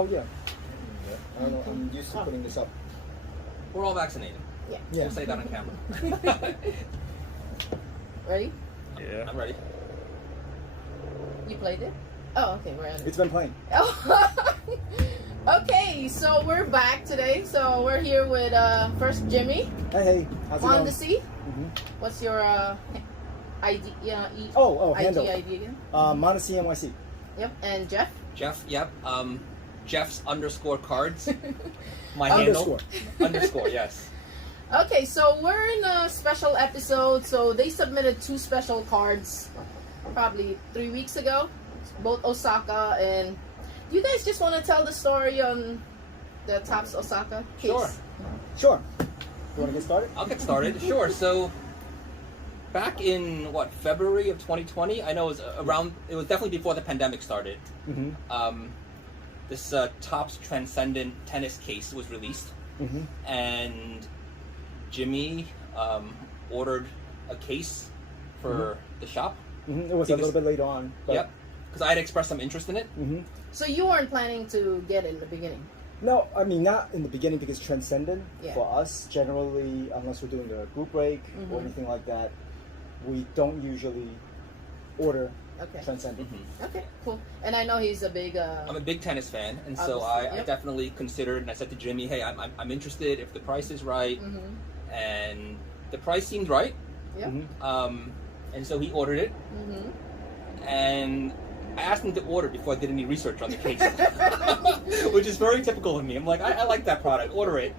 Oh yeah. I don't know. I'm used to putting this up. We're all vaccinated. Yeah. We'll say that on camera. Ready? Yeah. I'm ready. You played it? Oh, okay. We're on it. It's been playing. Oh. Okay, so we're back today. So we're here with first Jimmy Hey, how's it on going? the sea. Mm-hmm. What's your ID? Handle. ID again? Monacy NYC. Yep. And Jeff. Jeff, yep. Jeff's underscore cards. My Underscore. handle. Underscore, yes. Okay, so we're in a special episode. So they submitted 2 special cards probably 3 weeks ago, both Osaka. And you guys just want to tell the story on the Topps Osaka case? Sure. You want to get started? I'll get started. Sure. So back in February of 2020, I know it was definitely before the pandemic started. Mm-hmm. This Topps Transcendent tennis case was released, Mm-hmm. and Jimmy ordered a case for the shop. Mm-hmm. It was a little bit later on. But... Yep, because I had expressed some interest in it. Mm-hmm. So you weren't planning to get it in the beginning? No, I mean not in the beginning because Transcendent Yeah. for us generally, unless we're doing a group break Mm-hmm. or anything like that, we don't usually order Okay. Transcendent. Mm-hmm. Okay, cool. And I know he's a big... I'm a big tennis fan, and so Obviously, I yep. definitely considered, and I said to Jimmy, hey, I'm interested if the price is right, Mm-hmm. and the price seemed right, Yep. Mm-hmm. and so he ordered it, Mm-hmm. and I asked him to order before I did any research on the case, which is very typical of me. I'm like, I like that product, order it,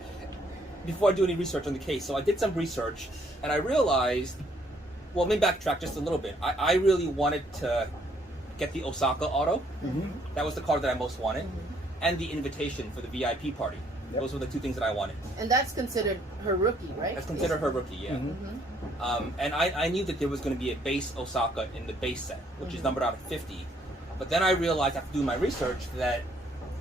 before I do any research on the case. So I did some research, and I realized, well, let me backtrack just a little bit. I really wanted to get the Osaka auto. Mm-hmm. That was the card that I most wanted, and the invitation for the VIP party. Yep. Those were the 2 things that I wanted. And that's considered her rookie, right? That's considered her rookie, yeah. Mm-hmm. And I knew that there was going to be a base Osaka in the base set, which is numbered out at 50. But then I realized after doing my research that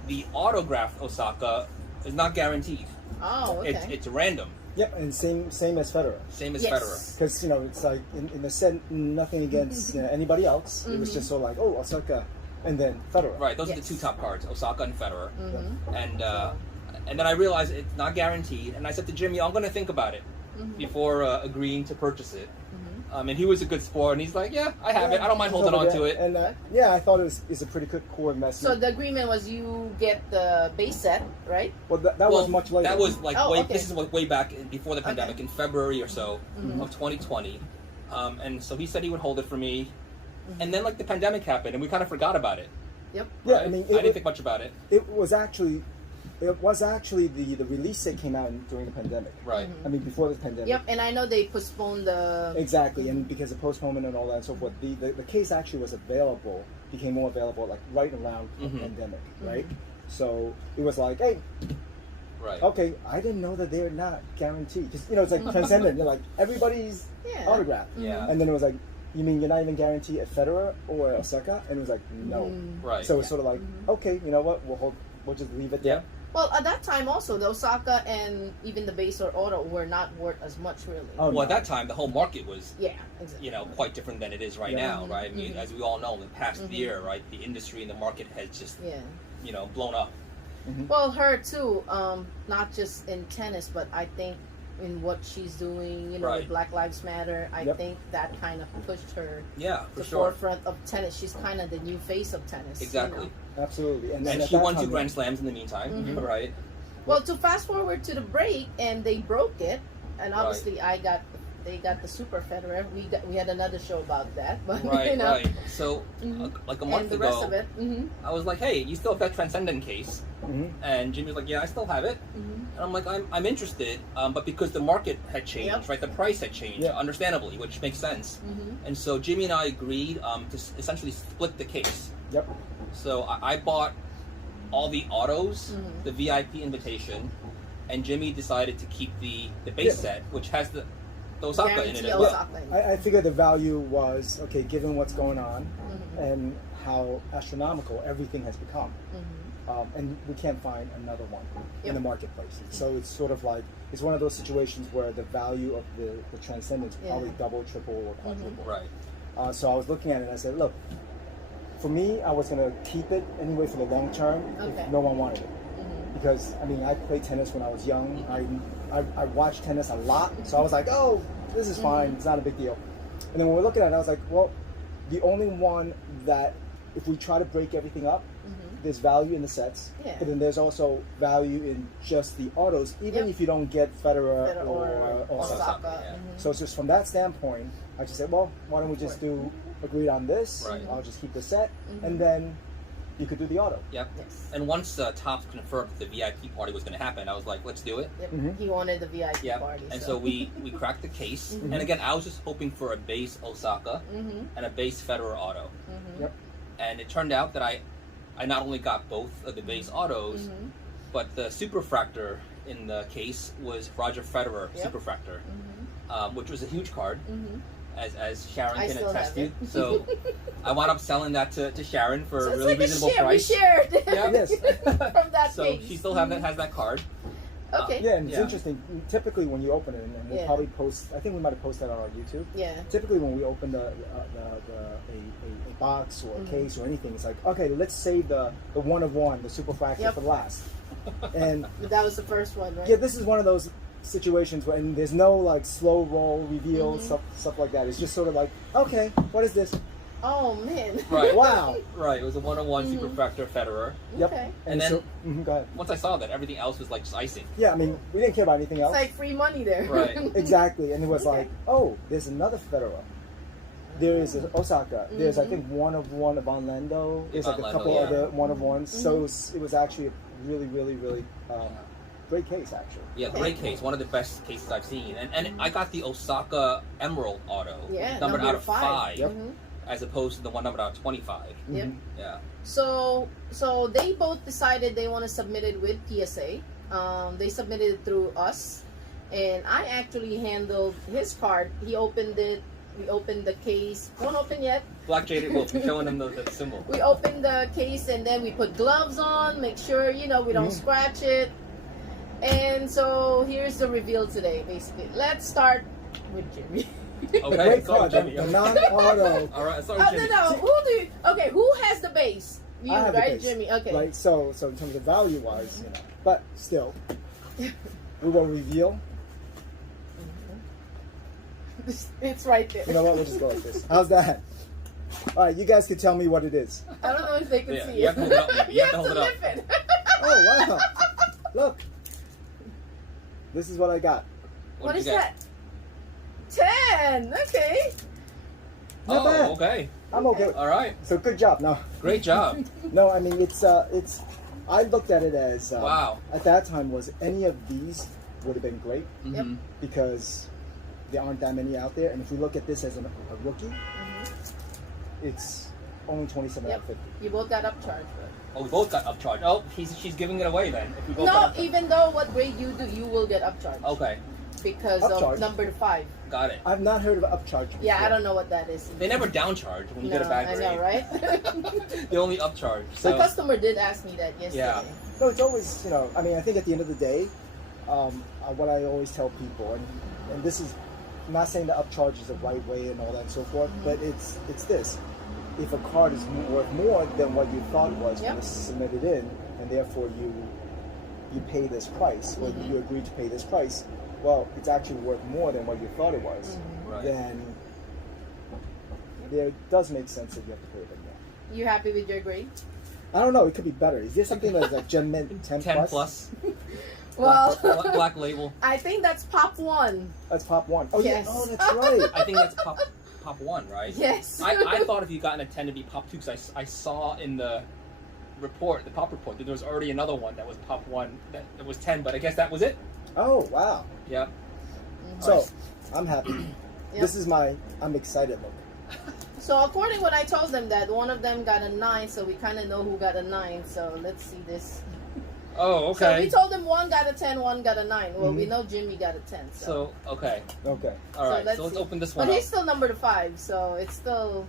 the autographed Osaka is not guaranteed. Oh, okay. It's random. Yep, and same as Federer. Same as Yes. Federer. Because it's like in the set, nothing against anybody else. It was just sort of like, oh, Osaka, and then Federer. Right, those are Yes. the 2 top cards, Osaka and Federer. Mm-hmm. And then I realized it's not guaranteed, and I said to Jimmy, I'm going to think about it before agreeing to purchase it. And he was a good sport, and he's like, yeah, I have it. I don't mind holding on to it. And yeah, I thought it's a pretty good core investment. So the agreement was you get the base set, right? Well, that was much later. That was like this is way back before the pandemic, Okay. in February or so of 2020. And so he said he would hold it for me. And then the pandemic happened, and we kind of forgot about it. Yep. Yeah, right? I mean, I didn't think much about it. It was actually the release date came out during the pandemic. Right. I mean, before the pandemic. Yep, and I know they postponed the... Exactly, and because of postponement and all that and so forth, the case actually became more available right around the pandemic, right? So it was like, hey, Right. okay, I didn't know that they're not guaranteed. Just, it's like Transcendent. They're like, everybody's autographed. Yeah. And then it was like, you mean you're not even guaranteed at Federer or Osaka? And it was like, no. Right. So it's sort of like, okay, you know what? We'll just leave it there. Yeah. Well, at that time also, the Osaka and even the base or auto were not worth as much, really. Oh, Well, no. at that time, the whole market was, Yeah, exactly. quite different than it is right Yeah. now, right? I mean, as we all know, in the past year, right, the industry and the market has just, Yeah. blown up. Well, her too, not just in tennis, but I think in what she's doing, Right. with Black Lives Matter, I Yep. think that kind of pushed her Yeah, to for the sure. forefront of tennis. She's kind of the new face of tennis. Exactly. Absolutely. And then And at she that won 2 time, Grand Slams in the meantime, right? Well, to fast forward to the break, and they broke it, and obviously they got the Super Federer. We had another show about that, but Right, right. So, like a month and the ago, rest of it. I was like, hey, you still have that Transcendent case? And Jimmy was like, yeah, I still have it. And I'm like, I'm interested, but because the market had changed, Yep. right? The price had changed, Yeah. understandably, which makes sense. And so Jimmy and I agreed to essentially split the case. Yep. So I bought all the autos, the VIP invitation, and Jimmy decided to keep the base set, which has the Osaka in it Guarantee as well. Osaka. I figured the value was, okay, given what's going on and how astronomical everything has become. And we can't find another one in the marketplace. So it's sort of like, it's one of those situations where the value of the Transcendent is probably double, triple, or quadruple. Right. So I was looking at it and I said, look, for me, I was gonna keep it anyway for the long term Okay. if no one wanted it. Mm-hmm. Because I mean, I played tennis when I was young. I watched tennis a lot, so I was like, oh, this is fine. It's not a big deal. And then when we're looking at it, I was like, well, the only one that if we try to break everything up, there's value in the sets, Yeah. but then there's also value in just the autos, even if you don't get Federer or Osaka. Osaka. Yeah. Mhm. So it's just from that standpoint, I just said, well, why don't we just agree on this? Right. I'll just keep the set, and then you could do the auto. Yep. Yes. And once Topps confirmed the VIP party was going to happen, I was like, let's do it. Yep. Mhm. He wanted the VIP Yep. party. And so we cracked the case. And again, I was just hoping for a base Osaka and a base Federer auto. Yep. And it turned out that I not only got both of the base autos, but the superfractor in the case was Roger Federer superfractor, which was a huge card, as Sharon I can still attest have to. it. So I wound up selling that to Sharon for So a it's really like reasonable a share. price. We shared Yeah. Yes. from that So page. she still has that card. Okay. Yeah, and it's Yeah. interesting. Typically, when you open it, and we'll Yeah. probably post. I think we might have posted that on our YouTube. Yeah. Typically, when we open a box or a case or anything, it's like, okay, let's save the one of one, the superfractor for last. And But that was the first one, right? yeah, this is one of those situations where and there's no like slow roll reveal stuff like that. It's just sort of like, okay, what is this? Oh man. Right. Wow. Right. It was a 101 superfractor Federer. Yep. Okay. And then- so, go ahead. Once I saw that, everything else was like just icing. Yeah, I mean, we didn't care about anything It's else. like free money there. Right. Exactly, and it was Okay. like, oh, there's another Federer. There is an Osaka. There's, I think, one of Orlando. There's like a Orlando, couple yeah. other one of ones. So it was actually a really, really, really great case, actually. Yeah, great case. One of the best cases I've seen. And I got the Osaka Emerald auto, Yeah, numbered out of 5. 5, Yep. as opposed to the one numbered out of 25. Yep. Mhm. Yeah. So they both decided they want to submit it with PSA. They submitted it through us, and I actually handled his card. He opened it. We opened the case. Won't open yet. Black Jaded Wolf, you're showing them the symbol. We opened the case and then we put gloves on. Make sure we don't scratch it. And so here's the reveal today. Basically, let's start with Jimmy. The Okay, great so card, Jimmy. the non-auto. All right, so Jimmy. No. Who has the base? You, I have the right, base, Jimmy? Okay. Right. So in terms of value-wise, but still, we will reveal. It's right there. You know what? We'll just go like this. How's that? All right, you guys can tell me what it is. I don't know if they can Yeah, see you it. have to hold it up. You have to hold it up. lift it. Oh wow! Look, this is what I got. What did is you get? that? 10. Okay. Not bad. Oh, okay. I'm okay. All right. So good job. No, Great job. no. I mean, it's. I looked at it as. Wow. At that time, was any of these would have been great Yep. Mhm. because there aren't that many out there. And if we look at this as a rookie, it's only 27 out of 50. You both got upcharged. Oh, we both got upcharged. Oh, she's giving it away then. If we both No, got upcharged. even though what grade you do, you will get upcharged. Okay, Because Upcharged? of number 5. got it. I've not heard of upcharge. Yeah, before. I don't know what that is. They never downcharge when you get a bad I grade. know, right? They only upcharge. The So customer did ask me that yesterday. Yeah. No, it's always, I mean, I think at the end of the day, what I always tell people, and this is I'm not saying the upcharge is the right way and all that and so forth, but it's this. If a card is worth more than what you thought it was when Yep. it's submitted in, and therefore you pay this price, or you agree to pay this price, well, it's actually worth more than what you thought it was, right. then there does make sense that you have to pay a bit more. You happy with your grade? I don't know, it could be better. Is there something that's like Gem Mint 10 10 plus? plus. Well, Black label. I think that's pop 1. That's Pop 1. Oh, Yes. yeah. Oh, that's right. I think that's pop 1, right? Yes. I thought if you gotten a 10 to be pop 2 because I saw in the report, the pop report, that there was already another one that was pop 1 that was 10, but I guess that was it. Oh, wow. Yep. So, I'm happy. Yep. This is I'm excited look. So according to what I told them, that one of them got a 9, so we kind of know who got a 9. So let's see this. Oh, So okay. we told them one got a 10, one got a 9. Well, we know Jimmy got a 10. So, okay. Okay. All right. let's So let's see. open this But one he's up. still number 5, so it's still.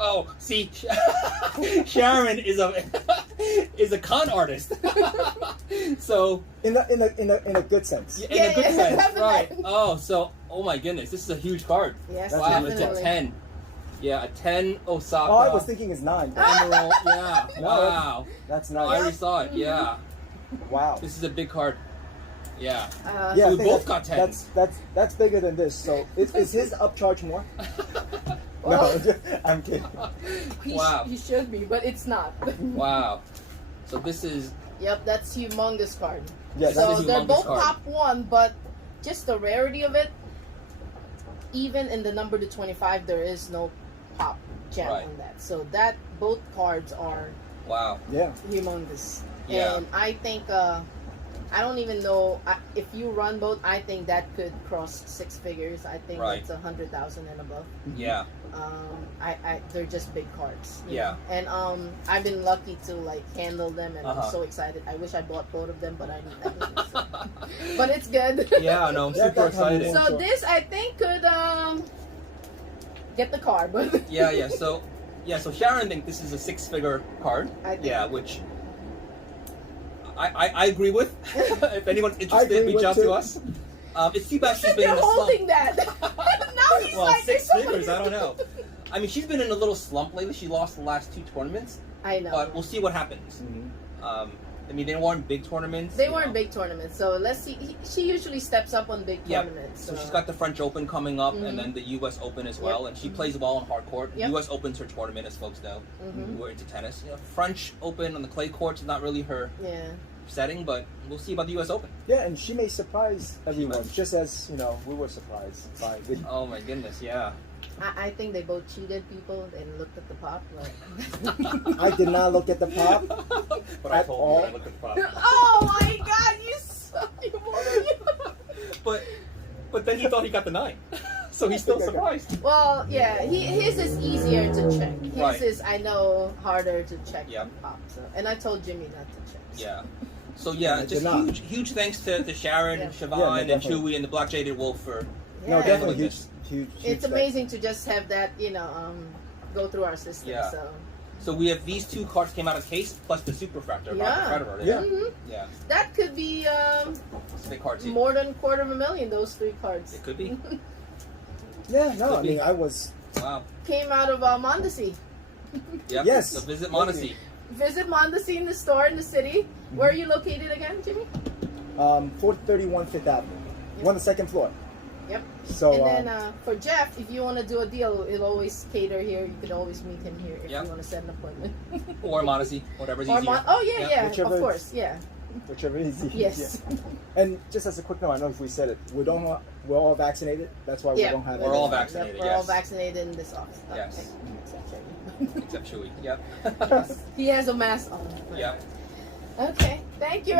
Oh, see, Sharon is a con artist. So In a good sense. in Yeah, a good yeah, sense, definitely. right? Oh, so my goodness, this is a huge card. Yes, That's Wow, it's a definitely. 10. Yeah, a 10 Osaka. Oh, I was thinking it's 9. Emerald. Yeah. No, Wow. That's I nice. already saw it. Yeah. Wow. This is a big card. Yeah. Yeah, So I we think both got 10s. That's bigger than this. So is his upcharge more? Well, No, I'm kidding. Wow. He should be, but it's not. Wow. So this is Yep, that's humongous card. Yeah, That So is they're humongous both card. top 1, but just the rarity of it. Even in the number to 25, there is no pop gem Right. on that. So that both cards are wow. Yeah. humongous. Yeah. And I think I don't even know if you run both. I think that could cross 6 figures. I think Right. it's 100,000 and above. Yeah. They're just big cards. you Yeah. know. And I've been lucky to like handle them, and I'm Uh-huh. so excited. I wish I bought both of them, but I didn't. So. But it's good. Yeah. No, I'm Yeah, super definitely. excited. So this I think could get the card, but Yeah. So Sharon thinks this is a 6-figure card. I think. Yeah, which I agree with. If anyone's agree interested, reach with out too. to us. It's too bad she's been You're in a slump. holding that. Now he's Well, like 6 there's figures, somebody- I don't know. I mean, she's been in a little slump lately. She lost the last 2 tournaments, I know. but we'll see what happens. I mean, they weren't big tournaments. They you weren't know. big tournaments, so let's see. She usually steps up on big Yeah. tournaments. So she's got the French Open coming up, Mhm. and then the U.S. Open as well, Yep. and she plays well on hard court. Yep. U.S. Open's her tournament, as folks know, Mhm. who are into tennis. You know, French Open on the clay courts is not really her Yeah. setting, but we'll see about the U.S. Open. Yeah, and she may surprise everyone, might. just as we were surprised by with Oh my goodness, yeah. I think they both cheated people and looked at the pop. Like, I did not look at the pop. But At all. I looked at the pop. oh my God, you suck! But then he thought he got the 9, so he's still surprised. Well, yeah, his is easier to check. His Right. is, I know, harder to check Yep. than pop. So, and I told Jimmy not to check. So. Yeah. So yeah, I just did not. huge thanks to Sharon, Yeah. and Yeah, Siobhan, no, and definitely. Chewy, and the Black Jaded Wolf for No, Yeah. definitely huge, This. huge. It's thanks. amazing to just have that, go through our system. Yeah. So. So we have these 2 cards came out of case plus the Superfractor. Yeah. Predator. Yeah. Mhm. Yeah. That could be It's a big card too. more than $250,000. Those 3 cards It could be. Yeah, no, Could I be. mean, I was. Wow. came out of Mondesi. Yep. Yes. So visit Mondesi. Visit Mondesi in the store in the city. Where are you located again, Jimmy? 431 Fifth Avenue. We're on the 2nd floor. Yep. So And then for Jeff, if you want to do a deal, it'll always cater here. You can always meet him here if Yep. you want to set an appointment. Or Mondesi, whatever's Or easier. oh yeah, Yeah. yeah, Whichever of course, yeah. whichever is easy. Yes. Yeah. And just as a quick note, I know if we said it, we're all vaccinated. That's why we Yeah. don't have. We're any- all Yep, vaccinated, we're all yes. vaccinated in this office. Yes. Except Jimmy. Except Chewy. Yep. He has a mask on. Yep. Okay. Thank you.